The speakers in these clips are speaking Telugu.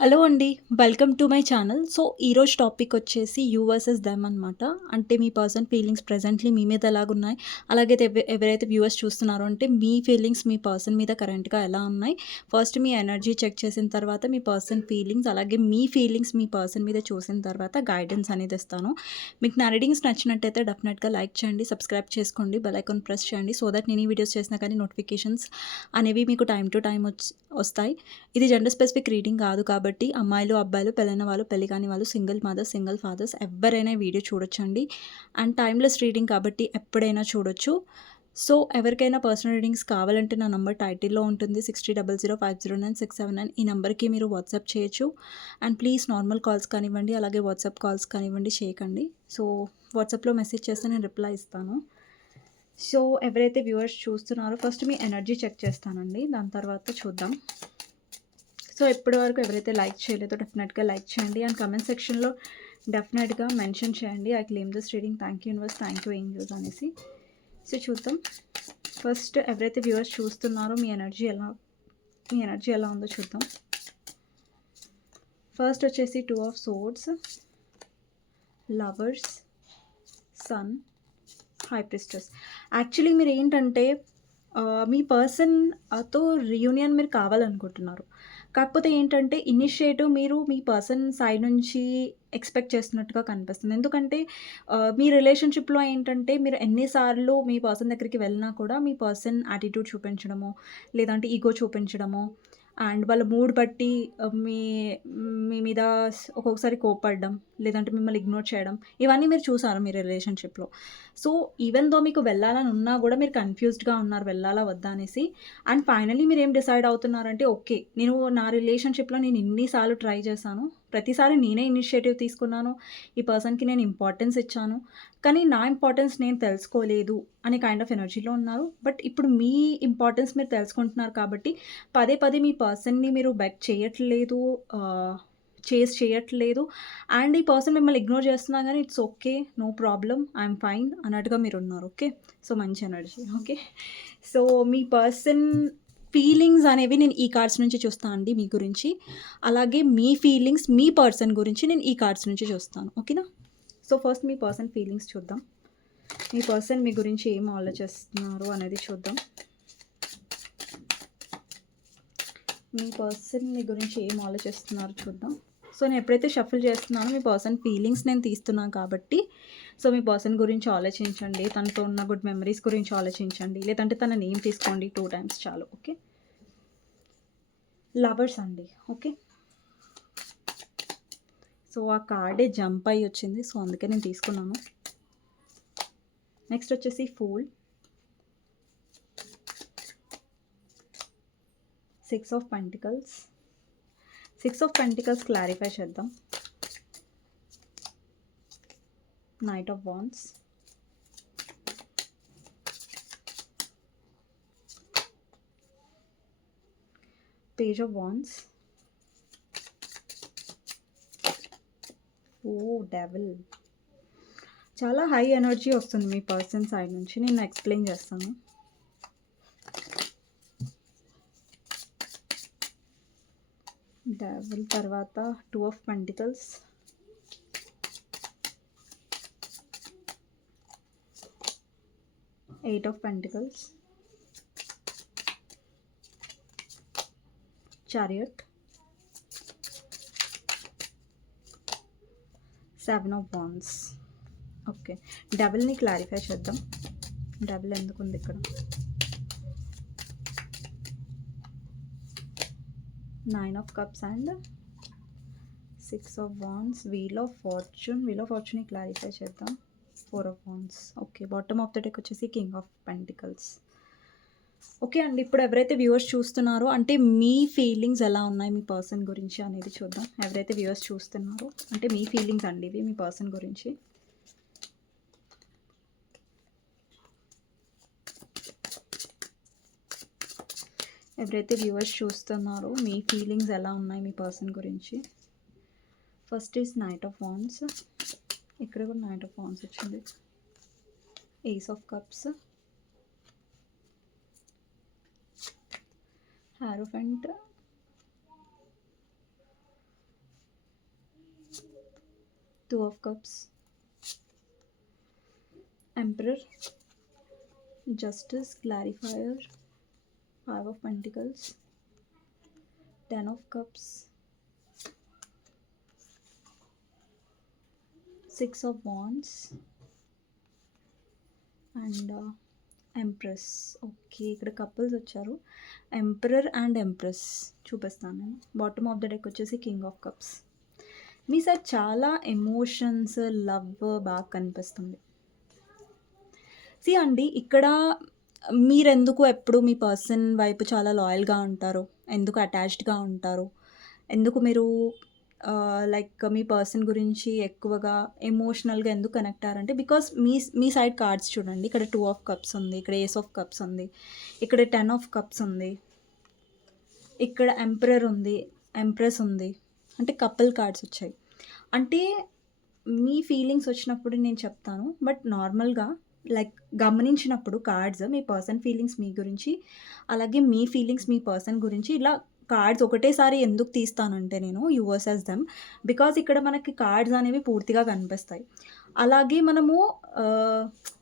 హలో అండి. Welcome to my channel. So, ఈరోజు టాపిక్ వచ్చేసి యూ వర్సెస్ దెమ్ అనమాట. అంటే మీ పర్సన్ ఫీలింగ్స్ ప్రెజెంట్‌లీ మీ మీద ఎలాగున్నాయి? అలాగే ఎవరైతే వ్యూవర్స్ చూస్తున్నారో అంటే మీ ఫీలింగ్స్ మీ పర్సన్ మీద కరెంట్‌గా ఎలా ఉన్నాయి? ఫస్ట్ మీ ఎనర్జీ చెక్ చేసిన తర్వాత మీ పర్సన్ ఫీలింగ్స్, అలాగే మీ ఫీలింగ్స్ మీ పర్సన్ మీద చూసిన తర్వాత గైడెన్స్ అనేది ఇస్తాను. మీకు నా రీడింగ్స్ నచ్చినట్టయితే డెఫినెట్‌గా లైక్ చేయండి, సబ్స్క్రైబ్ చేసుకోండి, బెల్ ఐకాన్ ప్రెస్ చేయండి. సో దట్ నేను ఈ వీడియోస్ చేసినా కానీ నోటిఫికేషన్స్ అనేవి మీకు టైమ్ టు టైమ్ వస్తాయి. ఇది జెండర్ స్పెసిఫిక్ రీడింగ్ కాదు కాబట్టి అమ్మాయిలు, అబ్బాయిలు, పెళ్ళైన వాళ్ళు, పెళ్లి కాని వాళ్ళు, సింగిల్ మదర్స్, సింగిల్ ఫాదర్స్ ఎవరైనా ఈ వీడియో చూడొచ్చండి. అండ్ టైమ్లెస్ రీడింగ్ కాబట్టి ఎప్పుడైనా చూడొచ్చు. సో ఎవరికైనా పర్సనల్ రీడింగ్స్ కావాలంటే నా నంబర్ టైటిల్లో ఉంటుంది 6000509679. ఈ నెంబర్కి మీరు వాట్సాప్ చేయొచ్చు. అండ్ ప్లీజ్ నార్మల్ కాల్స్ కానివ్వండి, అలాగే వాట్సాప్ కాల్స్ కానివ్వండి చేయకండి. సో వాట్సాప్లో మెసేజ్ చేస్తే నేను రిప్లై ఇస్తాను. సో ఎవరైతే వ్యూవర్స్ చూస్తున్నారో ఫస్ట్ మీ ఎనర్జీ చెక్ చేస్తానండి, దాని తర్వాత చూద్దాం. సో ఇప్పటి వరకు ఎవరైతే లైక్ చేయలేదో డెఫినెట్గా లైక్ చేయండి. అండ్ కమెంట్ సెక్షన్లో డెఫినెట్గా మెన్షన్ చేయండి I claim this reading, thank you universe, thank you angels అనేసి. సో చూద్దాం. ఫస్ట్ ఎవరైతే వ్యూవర్స్ చూస్తున్నారో మీ ఎనర్జీ ఎలా ఉందో చూద్దాం. ఫస్ట్ వచ్చేసి 2 of swords, lovers, sun, high priestess. Actually మీరు ఏంటంటే మీ పర్సన్తో రీయూనియన్ మీరు కావాలనుకుంటున్నారు. కాకపోతే ఏంటంటే ఇనిషియేటివ్ మీరు మీ పర్సన్ సైడ్ నుంచి ఎక్స్పెక్ట్ చేస్తున్నట్టుగా కనిపిస్తుంది. ఎందుకంటే మీ రిలేషన్షిప్లో ఏంటంటే మీరు ఎన్నిసార్లు మీ పర్సన్ దగ్గరికి వెళ్ళినా కూడా మీ పర్సన్ యాటిట్యూడ్ చూపించడమో, లేదంటే ఈగో చూపించడమో, అండ్ వాళ్ళ మూడ్ బట్టి మీ మీ మీద ఒక్కొక్కసారి కోప్పడడం, లేదంటే మిమ్మల్ని ఇగ్నోర్ చేయడం, ఇవన్నీ మీరు చూసారు మీ రిలేషన్షిప్లో. సో ఈవెన్ దో మీకు వెళ్ళాలని ఉన్నా కూడా మీరు కన్ఫ్యూజ్డ్గా ఉన్నారు వెళ్ళాలా వద్దా అనేసి. అండ్ ఫైనల్లీ మీరు ఏం డిసైడ్ అవుతున్నారంటే ఓకే, నేను నా రిలేషన్షిప్లో నేను ఇన్నిసార్లు ట్రై చేశాను, ప్రతిసారి నేనే ఇనిషియేటివ్ తీసుకున్నాను, ఈ పర్సన్కి నేను ఇంపార్టెన్స్ ఇచ్చాను, కానీ నా ఇంపార్టెన్స్ నేను తెలుసుకోలేదు అనే కైండ్ ఆఫ్ ఎనర్జీలో ఉన్నారు. బట్ ఇప్పుడు మీ ఇంపార్టెన్స్ మీరు తెలుసుకుంటున్నారు కాబట్టి పదే పదే మీ పర్సన్‌ని మీరు బెగ్ చేయట్లేదు, చేజ్ చేయట్లేదు. అండ్ ఈ పర్సన్ మిమ్మల్ని ఇగ్నోర్ చేస్తున్నా గానీ it's okay, no problem, I'm fine అన్నట్టుగా మీరున్నారు. ఓకే. సో మంచి ఎనర్జీ. ఓకే. సో మీ పర్సన్ ఫీలింగ్స్ అనేవి నేను ఈ కార్డ్స్ నుంచి చూస్తా అండి మీ గురించి. అలాగే మీ ఫీలింగ్స్ మీ పర్సన్ గురించి నేను ఈ కార్డ్స్ నుంచి చూస్తాను. ఓకేనా? సో ఫస్ట్ మీ పర్సన్ ఫీలింగ్స్ చూద్దాం. మీ పర్సన్ మీ గురించి ఏం ఆలోచిస్తున్నారు అనేది చూద్దాం. మీ పర్సన్ మీ గురించి ఏం ఆలోచిస్తున్నారు చూద్దాం. సో నేను ఎప్పుడైతే షఫుల్ చేస్తున్నానో మీ పర్సన్ ఫీలింగ్స్ నేను తీస్తున్నాను కాబట్టి, సో మీ పర్సన్ గురించి ఆలోచించండి, తనతో ఉన్న గుడ్ మెమరీస్ గురించి ఆలోచించండి, లేదంటే తన నేమ్ తీసుకోండి 2 టైమ్స్ చాలు. ఓకే. లవర్స్ అండి. ఓకే. సో ఆ కార్డే జంప్ అయ్యి వచ్చింది, సో అందుకే నేను తీసుకున్నాను. నెక్స్ట్ వచ్చేసి fool, 6 of pentacles. 6 of pentacles clarify చేద్దాం. Knight of wands, page of wands, ఓ డెవిల్. చాలా హై ఎనర్జీ వస్తుంది మీ పర్సన్ సైడ్ నుంచి, నేను ఎక్స్ప్లెయిన్ చేస్తాను. డెవిల్ తర్వాత 2 of pentacles, 8 of pentacles, chariot, 7 of wands. Okay. డబుల్ని క్లారిఫై చేద్దాం. డబుల్ ఎందుకు ఉంది ఇక్కడ? 9 of cups and 6 of wands. Wheel of ఫార్చ్యూన్ని క్లారిఫై చేద్దాం. 4 of wands. Okay. Bottom of the deck వచ్చేసి కింగ్ ఆఫ్ పెంటికల్స్. ఓకే అండి. ఇప్పుడు ఎవరైతే వ్యూవర్స్ చూస్తున్నారో అంటే మీ ఫీలింగ్స్ ఎలా ఉన్నాయి మీ పర్సన్ గురించి అనేది చూద్దాం. ఎవరైతే వ్యూవర్స్ చూస్తున్నారో అంటే మీ ఫీలింగ్స్ అండి ఇవి మీ పర్సన్ గురించి. ఎవరైతే వ్యూవర్స్ చూస్తున్నారో మీ ఫీలింగ్స్ ఎలా ఉన్నాయి మీ పర్సన్ గురించి. First is knight of wands. ఇక్కడ కూడా నైట్ ఆఫ్ వాండ్స్ వచ్చింది. Ace of cups, hierophant, 2 of cups, emperor, justice, clarifier, 5 of pentacles, 10 of cups, 6 of wands, and empress. Okay, ఇక్కడ కపుల్స్ వచ్చారు. ఎంపరర్ అండ్ ఎంప్రెస్ చూపిస్తాను నేను. బాటమ్ ఆఫ్ ద డెక్ వచ్చేసి king of cups. Me side చాలా ఎమోషన్స్, లవ్ బాగా కనిపిస్తుంది. సి అండి, ఇక్కడ మీరెందుకు ఎప్పుడు మీ పర్సన్ వైపు చాలా లాయల్గా ఉంటారు, ఎందుకు అటాచ్డ్గా ఉంటారు, ఎందుకు మీరు లైక్ మీ పర్సన్ గురించి ఎక్కువగా ఎమోషనల్గా ఎందుకు కనెక్ట్ అయ్యారంటే, బికాస్ మీ సైడ్ కార్డ్స్ చూడండి. ఇక్కడ 2 ఆఫ్ కప్స్ ఉంది, ఇక్కడ ఏస్ ఆఫ్ కప్స్ ఉంది, ఇక్కడ 10 ఆఫ్ కప్స్ ఉంది, ఇక్కడ ఎంపరర్ ఉంది, ఎంప్రెస్ ఉంది. అంటే కపుల్ కార్డ్స్ వచ్చాయి. అంటే మీ ఫీలింగ్స్ వచ్చినప్పుడు నేను చెప్తాను, బట్ నార్మల్గా లైక్ గమనించినప్పుడు కార్డ్స్ మీ పర్సన్ ఫీలింగ్స్ మీ గురించి, అలాగే మీ ఫీలింగ్స్ మీ పర్సన్ గురించి, ఇలా కార్డ్స్ ఒకటేసారి ఎందుకు తీస్తానంటే నేను యు వర్సెస్ దెమ్, బికాజ్ ఇక్కడ మనకి కార్డ్స్ అనేవి పూర్తిగా కనిపిస్తాయి. అలాగే మనము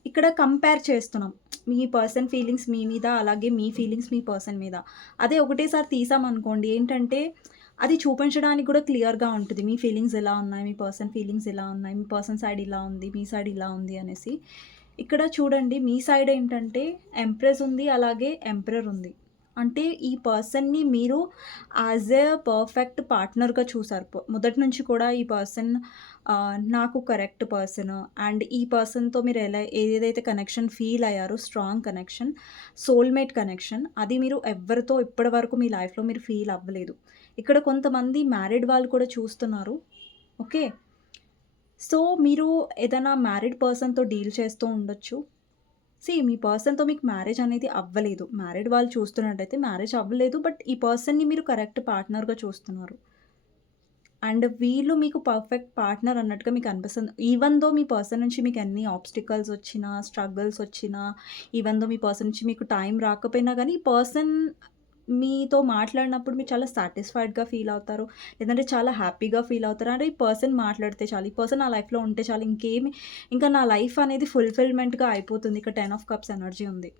ఇక్కడ కంపేర్ చేస్తున్నాం మీ పర్సన్ ఫీలింగ్స్ మీ మీద, అలాగే మీ ఫీలింగ్స్ మీ పర్సన్ మీద. అదే ఒకటేసారి తీసామనుకోండి ఏంటంటే అది చూపించడానికి కూడా క్లియర్గా ఉంటుంది. మీ ఫీలింగ్స్ ఎలా ఉన్నాయి, మీ పర్సన్ ఫీలింగ్స్ ఎలా ఉన్నాయి, మీ పర్సన్ సైడ్ ఇలా ఉంది, మీ సైడ్ ఇలా ఉంది అనేసి. ఇక్కడ చూడండి, మీ సైడ్ ఏంటంటే ఎంప్రెస్ ఉంది, అలాగే ఎంపరర్ ఉంది. అంటే ఈ పర్సన్ని మీరు యాజ్ ఏ పర్ఫెక్ట్ పార్ట్నర్గా చూసారు. మొదటి నుంచి కూడా ఈ పర్సన్ నాకు కరెక్ట్ పర్సన్, అండ్ ఈ పర్సన్తో మీరు ఏదైతే కనెక్షన్ ఫీల్ అయ్యారో, స్ట్రాంగ్ కనెక్షన్, సోల్మేట్ కనెక్షన్, అది మీరు ఎవరితో ఇప్పటి వరకు మీ లైఫ్లో మీరు ఫీల్ అవ్వలేదు. ఇక్కడ కొంతమంది మ్యారీడ్ వాళ్ళు కూడా చూస్తున్నారు. ఓకే, సో మీరు ఏదైనా మ్యారీడ్ పర్సన్తో డీల్ చేస్తూ ఉండొచ్చు. మీ పర్సన్తో మీకు మ్యారేజ్ అనేది అవ్వలేదు. మ్యారీడ్ వాళ్ళు చూస్తున్నట్టయితే మ్యారేజ్ అవ్వలేదు, బట్ ఈ పర్సన్ని మీరు కరెక్ట్ పార్ట్నర్గా చూస్తున్నారు. అండ్ వీళ్ళు మీకు పర్ఫెక్ట్ పార్ట్నర్ అన్నట్టుగా మీకు అనిపిస్తుంది. ఈవెన్ దో మీ పర్సన్ నుంచి మీకు ఎన్ని ఆబ్స్టికల్స్ వచ్చినా, స్ట్రగుల్స్ వచ్చినా, ఈవెన్ దో మీ పర్సన్ నుంచి మీకు టైం రాకపోయినా కానీ, ఈ పర్సన్ మీతో మాట్లాడినప్పుడు మీరు చాలా సాటిస్ఫైడ్గా ఫీల్ అవుతారు, లేదంటే చాలా హ్యాపీగా ఫీల్ అవుతారు. అంటే ఈ పర్సన్ మాట్లాడితే చాలు, ఈ పర్సన్ నా లైఫ్లో ఉంటే చాలు, ఇంకేమి, ఇంకా నా లైఫ్ అనేది ఫుల్ఫిల్మెంట్గా అయిపోతుంది. ఇక్కడ 10 ఆఫ్ కప్స్ ఎనర్జీ ఉంది.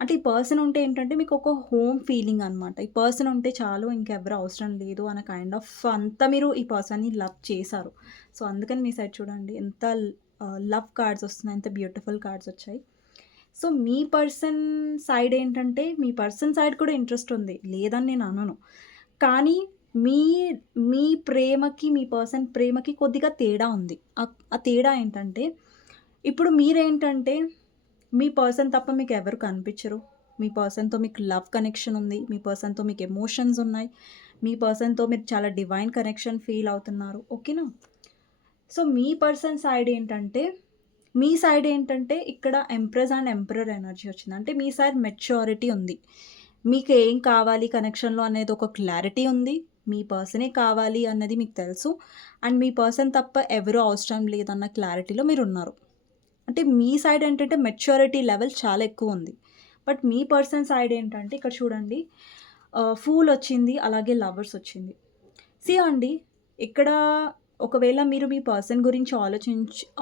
అంటే ఈ పర్సన్ ఉంటే ఏంటంటే మీకు ఒక హోమ్ ఫీలింగ్ అనమాట. ఈ పర్సన్ ఉంటే చాలు, ఇంకెవరు అవసరం లేదు అన్న కైండ్ ఆఫ్ అంతా మీరు ఈ పర్సన్ని లవ్ చేశారు. సో అందుకని మీ సైడ్ చూడండి ఎంత లవ్ కార్డ్స్ వస్తున్నాయి, ఎంత బ్యూటిఫుల్ కార్డ్స్ వచ్చాయి. సో మీ పర్సన్ సైడ్ ఏంటంటే, మీ పర్సన్ సైడ్ కూడా ఇంట్రెస్ట్ ఉంది, లేదని నేను అనను. కానీ మీ మీ ప్రేమకి, మీ పర్సన్ ప్రేమకి కొద్దిగా తేడా ఉంది. ఆ తేడా ఏంటంటే, ఇప్పుడు మీరేంటంటే మీ పర్సన్ తప్ప మీకు ఎవరు కనిపించరు. మీ పర్సన్తో మీకు లవ్ కనెక్షన్ ఉంది, మీ పర్సన్తో మీకు ఎమోషన్స్ ఉన్నాయి, మీ పర్సన్తో మీరు చాలా డివైన్ కనెక్షన్ ఫీల్ అవుతున్నారు. ఓకేనా? సో మీ పర్సన్ సైడ్ ఏంటంటే, మీ సైడ్ ఏంటంటే ఇక్కడ ఎంప్రెస్ అండ్ ఎంపరర్ ఎనర్జీ వచ్చింది. అంటే మీ సైడ్ మెచ్యూరిటీ ఉంది. మీకు ఏం కావాలి కనెక్షన్లో అనేది ఒక క్లారిటీ ఉంది. మీ పర్సనే కావాలి అన్నది మీకు తెలుసు. అండ్ మీ పర్సన్ తప్ప ఎవరూ అవసరం లేదన్న క్లారిటీలో మీరు ఉన్నారు. అంటే మీ సైడ్ ఏంటంటే మెచ్యూరిటీ లెవెల్ చాలా ఎక్కువ ఉంది. బట్ మీ పర్సన్ సైడ్ ఏంటంటే ఇక్కడ చూడండి, ఫూల్ వచ్చింది, అలాగే లవర్స్ వచ్చింది. అండి, ఇక్కడ ఒకవేళ మీరు మీ పర్సన్ గురించి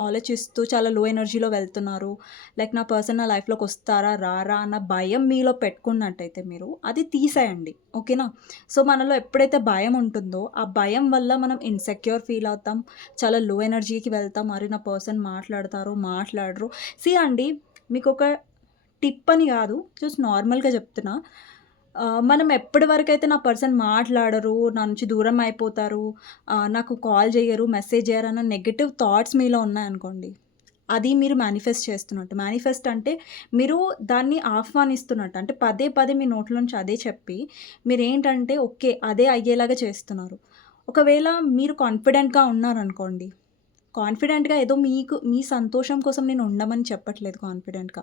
ఆలోచిస్తూ చాలా లో ఎనర్జీలో వెళ్తున్నారు, లైక్ నా పర్సన్ నా లైఫ్లోకి వస్తారా రారా అన్న భయం మీలో పెట్టుకున్నట్టయితే మీరు అది తీసేయండి. ఓకేనా? సో మనలో ఎప్పుడైతే భయం ఉంటుందో ఆ భయం వల్ల మనం ఇన్సెక్యూర్ ఫీల్ అవుతాం, చాలా లో ఎనర్జీకి వెళ్తాం. మరి నా పర్సన్ మాట్లాడరు. అండి, మీకు ఒక టిప్ అని కాదు, జస్ట్ నార్మల్గా చెప్తున్నా. మనం ఎప్పటి వరకైతే నా పర్సన్ మాట్లాడరు, నా నుంచి దూరం అయిపోతారు, నాకు కాల్ చేయరు, మెసేజ్ చేయరు అన్న నెగెటివ్ థాట్స్ మీలో ఉన్నాయనుకోండి, అది మీరు మేనిఫెస్ట్ చేస్తున్నట్టు. మేనిఫెస్ట్ అంటే మీరు దాన్ని ఆహ్వానిస్తున్నట్టు. అంటే పదే పదే మీ నోట్ల నుంచి అదే చెప్పి మీరేంటంటే ఓకే అదే అయ్యేలాగా చేస్తున్నారు. ఒకవేళ మీరు కాన్ఫిడెంట్గా ఉన్నారనుకోండి, కాన్ఫిడెంట్గా ఏదో మీ సంతోషం కోసం నేను ఉండమని చెప్పట్లేదు కాన్ఫిడెంట్గా,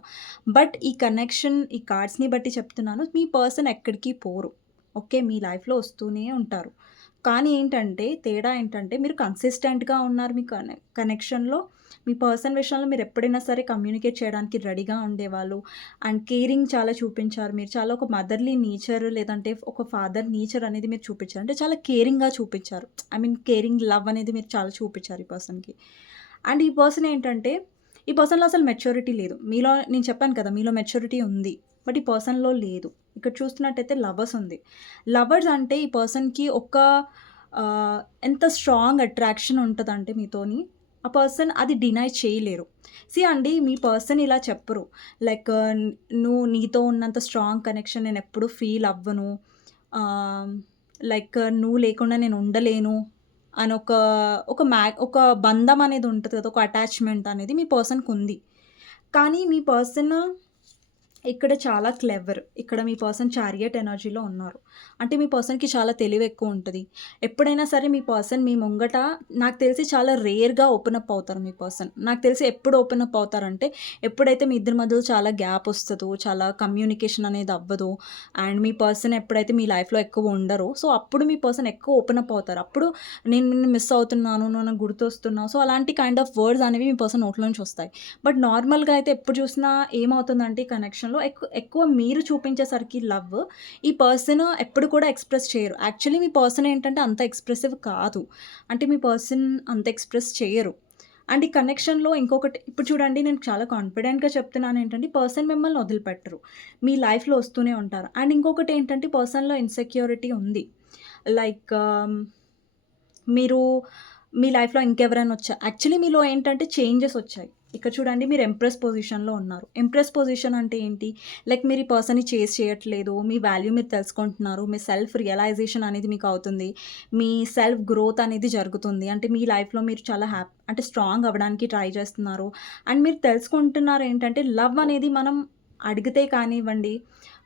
బట్ ఈ కనెక్షన్, ఈ కార్డ్స్ని బట్టి చెప్తున్నాను, మీ పర్సన్ ఎక్కడికి పోరు. ఓకే, మీ లైఫ్లో వస్తూనే ఉంటారు. కానీ ఏంటంటే తేడా ఏంటంటే మీరు కన్సిస్టెంట్గా ఉన్నారు మీ కనెక్షన్లో, మీ పర్సన్ విషయంలో మీరు ఎప్పుడైనా సరే కమ్యూనికేట్ చేయడానికి రెడీగా ఉండేవాళ్ళు. అండ్ కేరింగ్ చాలా చూపించారు మీరు. చాలా ఒక మదర్‌లీ నేచర్ లేదంటే ఒక ఫాదర్ నేచర్ అనేది మీరు చూపించారు. అంటే చాలా కేరింగ్‌గా చూపించారు. ఐ మీన్ కేరింగ్ లవ్ అనేది మీరు చాలా చూపించారు ఈ పర్సన్‌కి. అండ్ ఈ పర్సన్ ఏంటంటే, ఈ పర్సన్‌లో అసలు మెచ్యూరిటీ లేదు. మీలో నేను చెప్పాను కదా! మీలో మెచ్యూరిటీ ఉంది. బట్ ఈ పర్సన్‌లో లేదు. ఇక్కడ చూస్తున్నట్టయితే లవర్స్ ఉంది. లవర్స్ అంటే ఈ పర్సన్‌కి ఒక ఎంత స్ట్రాంగ్ అట్రాక్షన్ ఉంటదంటే మీతోని, ఆ పర్సన్ అది డినై చేయలేరు. సీ అండి మీ పర్సన్ ఇలా చెప్పరు. లైక్ నువ్వు నీతో ఉన్నంత స్ట్రాంగ్ కనెక్షన్ నేనెప్పుడు ఫీల్ అవ్వను. ఆహ్, లైక్ నువ్వు లేకుండా నేను ఉండలేను అని ఒక బంధం అనేది ఉంటది కదా! ఒక అటాచ్‌మెంట్ అనేది మీ పర్సన్‌కుంది. కానీ మీ పర్సన్ ఇక్కడ చాలా క్లెవర్. ఇక్కడ మీ పర్సన్ చారియట్ ఎనర్జీలో ఉన్నారు. అంటే మీ పర్సన్‌కి చాలా తెలివెక్కువుంటది. ఎప్పుడైనా సరే మీ పర్సన్ మీ ముంగట నాకు తెలిసి చాలా రేర్‌గా ఓపెన్ అప్ అవుతారు మీ పర్సన్. నాకు తెలిసి ఎప్పుడు ఓపెన్ అప్ అవుతారంటే, ఎప్పుడైతే మీ ఇద్దరి మధ్యలో చాలా గ్యాప్ ఒస్తదో, చాలా కమ్యూనికేషన్ అనేది అవ్వదో, అండ్ మీ పర్సన్ ఎప్పుడైతే మీ లైఫ్‌లో ఎక్కువ ఉండరో, సో, అప్పుడు మీ పర్సన్ ఎక్కువ ఓపెన్ అప్ అవుతారు. అప్పుడు నేను నిన్ను మిస్ అవుతున్నాను, నువ్వు నాకు గుర్తొస్తున్నావు. సో, అలాంటి కైండ్ ఆఫ్ వర్డ్స్ అనేవి మీ పర్సన్ నోట్లో నుంచి ఒస్తాయి. బట్ నార్మల్‌గా అయితే ఎప్పుడు చూసినా ఏమవుతుందంటే ఈ కనెక్షన్‌లో ఎక్కువ మీరు చూపించేసరికి లవ్ ఈ పర్సన్ ఎప్పుడు కూడా ఎక్స్‌ప్రెస్ చేయరు. యాక్చువల్లీ మీ పర్సన్ ఏంటంటే అంత ఎక్స్‌ప్రెసివ్ కాదు. అంటే మీ పర్సన్ అంత ఎక్స్‌ప్రెస్ చేయరు. అండ్ ఈ కనెక్షన్‌లో ఇంకొకటి ఇప్పుడు చూడండి నేను చాలా కాన్ఫిడెంట్‌గా చెప్తున్నాను ఏంటంటే, ఈ పర్సన్ మిమ్మల్ని వదిలిపెట్టరు. మీ లైఫ్‌లో వస్తూనే ఉంటారు. అండ్ ఇంకొకటి ఏంటంటే పర్సన్‌లో ఇన్‌సెక్యూరిటీ ఉంది. లైక్ మీరు మీ లైఫ్‌లో ఇంకెవరైనా యాక్చువల్లీ మీలో ఏంటంటే చేంజెస్ వచ్చాయి. ఇక్కడ చూడండి మీరు ఎంప్రెస్ పొజిషన్‌లో ఉన్నారు. ఎంప్రెస్ పొజిషన్ అంటే ఏంటి? లైక్ మీరు ఈ పర్సన్‌ని చేజ్ చేయట్లేదు. మీ వాల్యూ మీరు తెలుసుకుంటున్నారు. మీ సెల్ఫ్ రియలైజేషన్ అనేది మీకు అవుతుంది. మీ సెల్ఫ్ గ్రోత్ అనేది జరుగుతుంది. అంటే మీ లైఫ్‌లో మీరు చాలా అంటే స్ట్రాంగ్ అవ్వడానికి ట్రై చేస్తున్నారు. అండ్ మీరు తెలుసుకుంటున్నారు ఏంటంటే లవ్ అనేది మనం అడిగితే కానివ్వండి,